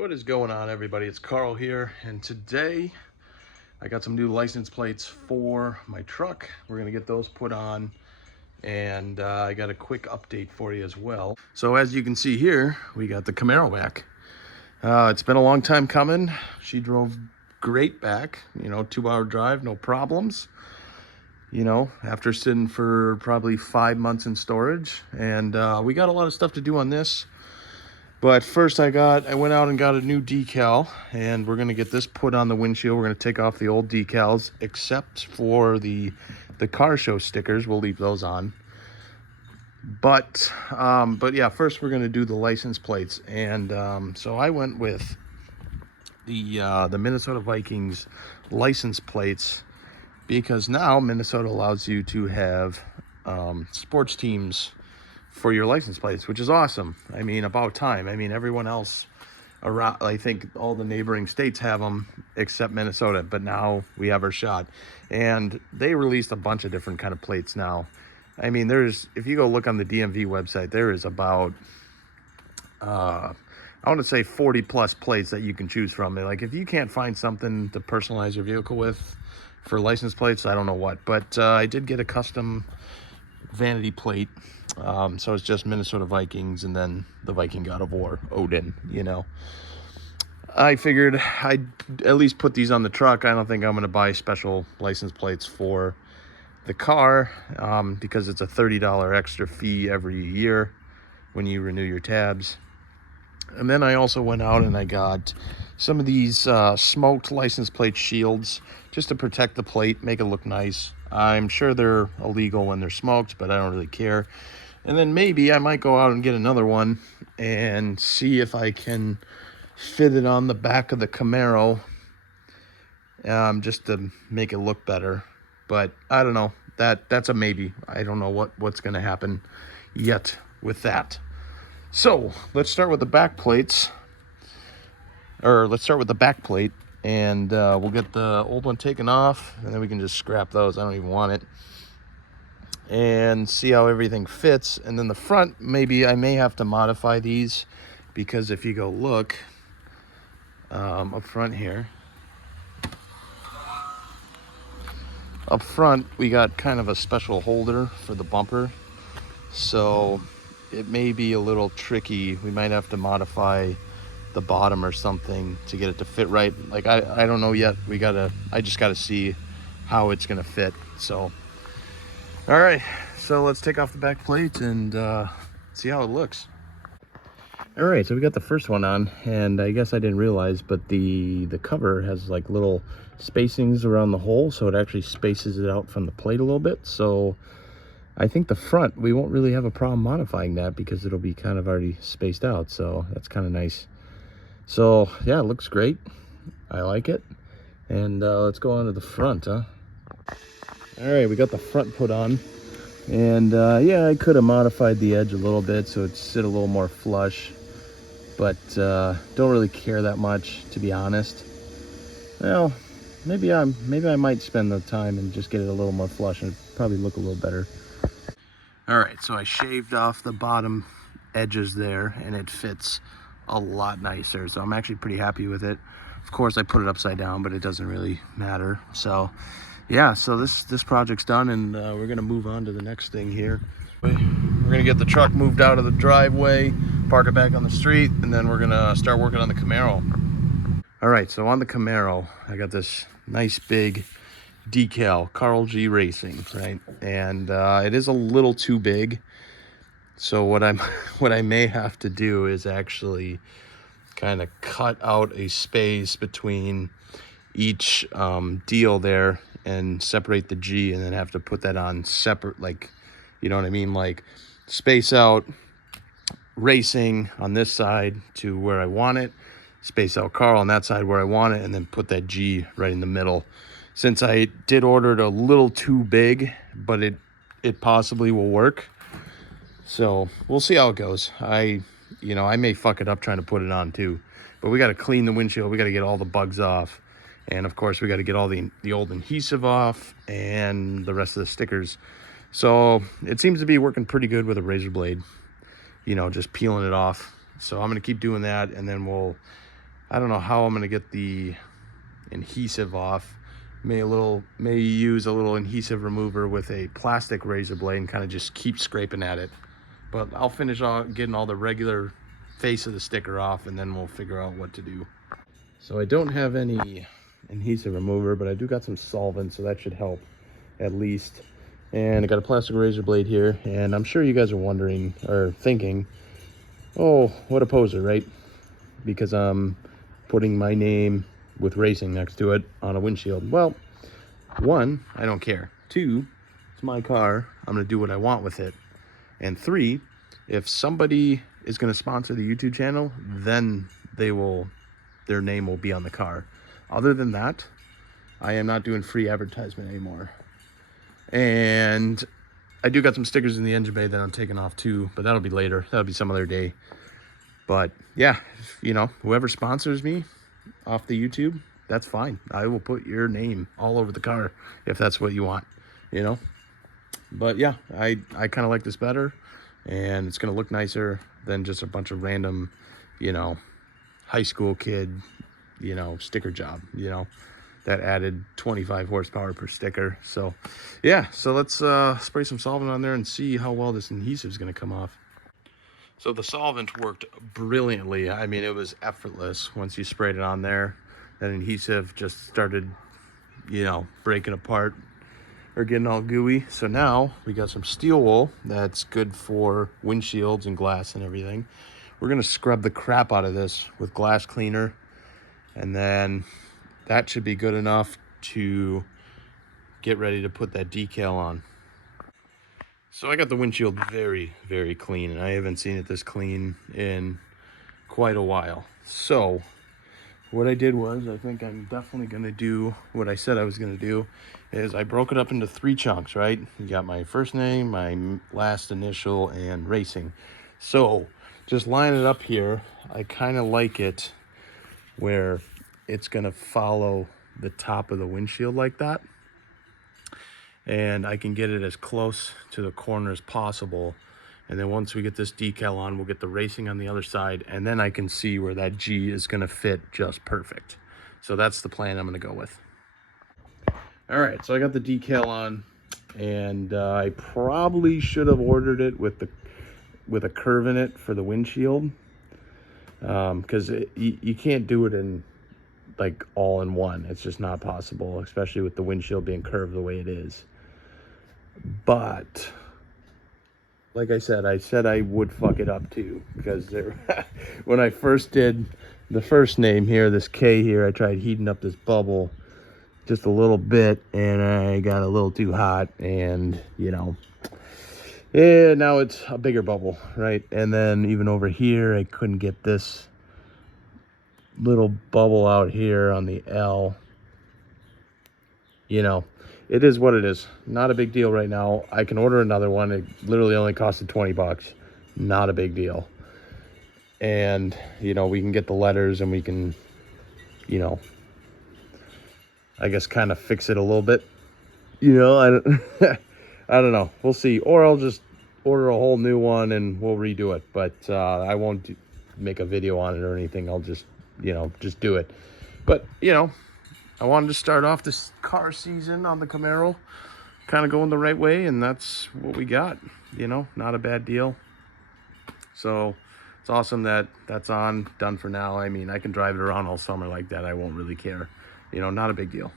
What is going on, everybody? It's Carl here, and today I got some new license plates for my truck. We're gonna get those put on, and I got a quick update for you as well. So as you can see here, we got the Camaro back. It's been a long time coming. She drove great back, 2-hour drive, no problems. After sitting for probably 5 months in storage, and we got a lot of stuff to do on this. But first I went out and got a new decal, and we're gonna get this put on the windshield. We're gonna take off the old decals, except for the car show stickers. We'll leave those on. But yeah, first we're gonna do the license plates. And so I went with the Minnesota Vikings license plates, because now Minnesota allows you to have sports teams for your license plates, which is awesome. I mean, about time. I mean, everyone else around, I think all the neighboring states have them except Minnesota, but now we have our shot. And they released a bunch of different kind of plates now. I mean, if you go look on the DMV website, there is about I want to say 40 plus plates that you can choose from. Like, if you can't find something to personalize your vehicle with for license plates, I don't know what. But I did get a custom vanity plate. So it's just Minnesota Vikings and then the Viking God of War, Odin. I figured I'd at least put these on the truck. I don't think I'm going to buy special license plates for the car, because it's a $30 extra fee every year when you renew your tabs. And then I also went out and I got some of these smoked license plate shields, just to protect the plate, make it look nice. I'm sure they're illegal when they're smoked, but I don't really care. And then maybe I might go out and get another one and see if I can fit it on the back of the Camaro, just to make it look better. But I don't know. That's a maybe. I don't know what's going to happen yet with that. So let's start with the back plates. Or let's start with the back plate, and we'll get the old one taken off, and then we can just scrap those. I don't even want it. And see how everything fits. And then the front, maybe I may have to modify these, because if you go look up front here, up front we got kind of a special holder for the bumper, so it may be a little tricky. We might have to modify the bottom or something to get it to fit right. Like, I don't know yet. I just gotta see how it's gonna fit. So all right, so let's take off the back plate and see how it looks. All right, so we got the first one on, and I guess I didn't realize, but the cover has like little spacings around the hole, so it actually spaces it out from the plate a little bit. So I think the front, we won't really have a problem modifying that, because it'll be kind of already spaced out. So that's kind of nice. So yeah, it looks great. I like it. And let's go on to the front, huh? All right, we got the front put on, and yeah, I could have modified the edge a little bit so it'd sit a little more flush, but don't really care that much, to be honest. Well, maybe I might spend the time and just get it a little more flush, and it'd probably look a little better. All right, so I shaved off the bottom edges there, and it fits a lot nicer, so I'm actually pretty happy with it. Of course, I put it upside down, but it doesn't really matter. So yeah, so this project's done, and we're gonna move on to the next thing here. We're gonna get the truck moved out of the driveway, park it back on the street, and then we're gonna start working on the Camaro. All right, so on the Camaro, I got this nice big decal, Carl G Racing, right? And it is a little too big. So what I may have to do is actually kind of cut out a space between each deal there, and separate the G, and then have to put that on separate, like, you know what I mean? Like, space out Racing on this side to where I want it, space out Carl on that side where I want it, and then put that G right in the middle. Since I did order it a little too big, but it possibly will work. So we'll see how it goes. I may fuck it up trying to put it on too, but we got to clean the windshield. We got to get all the bugs off. And of course, we got to get all the old adhesive off and the rest of the stickers. So it seems to be working pretty good with a razor blade, just peeling it off. So I'm going to keep doing that, and then we'll I don't know how I'm gonna get the adhesive off. May use a little adhesive remover with a plastic razor blade and kind of just keep scraping at it. But I'll finish getting all the regular face of the sticker off, and then we'll figure out what to do. So I don't have any adhesive remover, but I do got some solvent, so that should help at least. And I got a plastic razor blade here, and I'm sure you guys are wondering or thinking, oh, what a poser, right? Because I'm putting my name with racing next to it on a windshield. Well, one, I don't care. Two, it's my car. I'm gonna do what I want with it. And three, if somebody is gonna sponsor the YouTube channel, then their name will be on the car. Other than that, I am not doing free advertisement anymore. And I do got some stickers in the engine bay that I'm taking off too, but that'll be later. That'll be some other day. But yeah, you know, whoever sponsors me off the YouTube, that's fine. I will put your name all over the car if that's what you want, you know. But yeah, I kind of like this better, and it's gonna look nicer than just a bunch of random, you know, high school kid, you know, sticker job, you know, that added 25 horsepower per sticker. So yeah, so let's spray some solvent on there and see how well this adhesive is gonna come off. So the solvent worked brilliantly. I mean, it was effortless. Once you sprayed it on there, that adhesive just started, you know, breaking apart or getting all gooey. So now we got some steel wool that's good for windshields and glass and everything. We're gonna scrub the crap out of this with glass cleaner, and then that should be good enough to get ready to put that decal on. So I got the windshield very, very clean, and I haven't seen it this clean in quite a while. So what I did was, I think I'm definitely gonna do what I said I was gonna do, is I broke it up into 3 chunks, right? You got my first name, my last initial, and racing. So just line it up here. I kind of like it where it's gonna follow the top of the windshield like that. And I can get it as close to the corner as possible. And then once we get this decal on, we'll get the racing on the other side, and then I can see where that G is gonna fit just perfect. So that's the plan I'm gonna go with. All right, so I got the decal on, and I probably should have ordered it with a curve in it for the windshield, because you can't do it in like all in one. It's just not possible, especially with the windshield being curved the way it is. But like I said I would fuck it up too, because when I first did the first name here, this K here, I tried heating up this bubble just a little bit, and I got a little too hot, and you know, yeah, now it's a bigger bubble, right? And then even over here, I couldn't get this little bubble out here on the L. You know, it is what it is. Not a big deal right now. I can order another one. It literally only costed 20 bucks. Not a big deal. And, you know, we can get the letters, and we can, you know, I guess kind of fix it a little bit. You know, I don't know. We'll see. Or I'll just order a whole new one and we'll redo it. But I won't make a video on it or anything. I'll just, you know, just do it. But, you know, I wanted to start off this car season on the Camaro kind of going the right way, and that's what we got. You know, not a bad deal. So it's awesome that that's done for now. I mean, I can drive it around all summer like that. I won't really care. You know, not a big deal.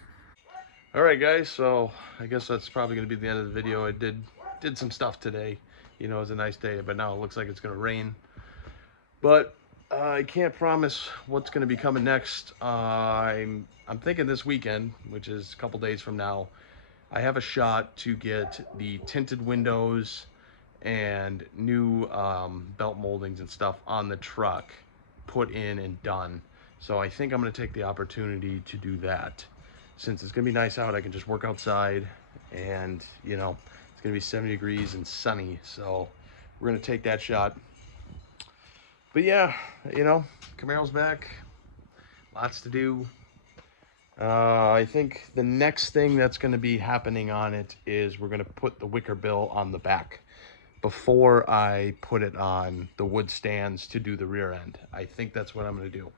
All right, guys, so I guess that's probably going to be the end of the video. I did some stuff today. You know, it was a nice day, but now it looks like it's going to rain. But I can't promise what's going to be coming next. I'm thinking this weekend, which is a couple days from now, I have a shot to get the tinted windows and new belt moldings and stuff on the truck put in and done. So I think I'm going to take the opportunity to do that. Since it's going to be nice out, I can just work outside, and you know, it's going to be 70 degrees and sunny. So we're going to take that shot. But yeah, you know, Camaro's back. Lots to do. I think the next thing that's going to be happening on it is we're going to put the wicker bill on the back before I put it on the wood stands to do the rear end. I think that's what I'm going to do.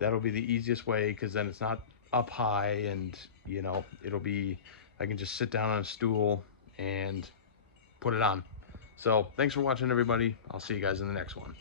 That'll be the easiest way, because then it's not up high, and you know, I can just sit down on a stool and put it on. So thanks for watching, everybody. I'll see you guys in the next one.